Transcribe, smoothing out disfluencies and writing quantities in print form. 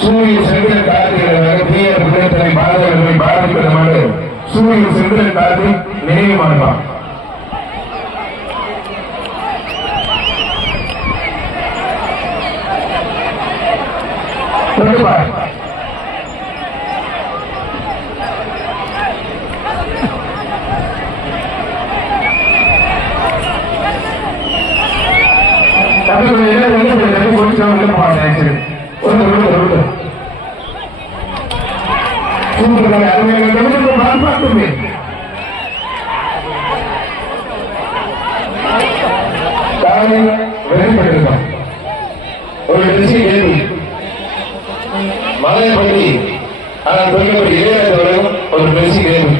சூரியன் செந்திரன் கார்த்திகை பாரதிகளை பாரதிப்பதமான சூரியன் செந்திரன் கார்த்திக் நினைவு மாறுபான் ஒரு திசை கேள்வி மலையை பற்றி ஆனால் ஒரு பெருசி கேள்வி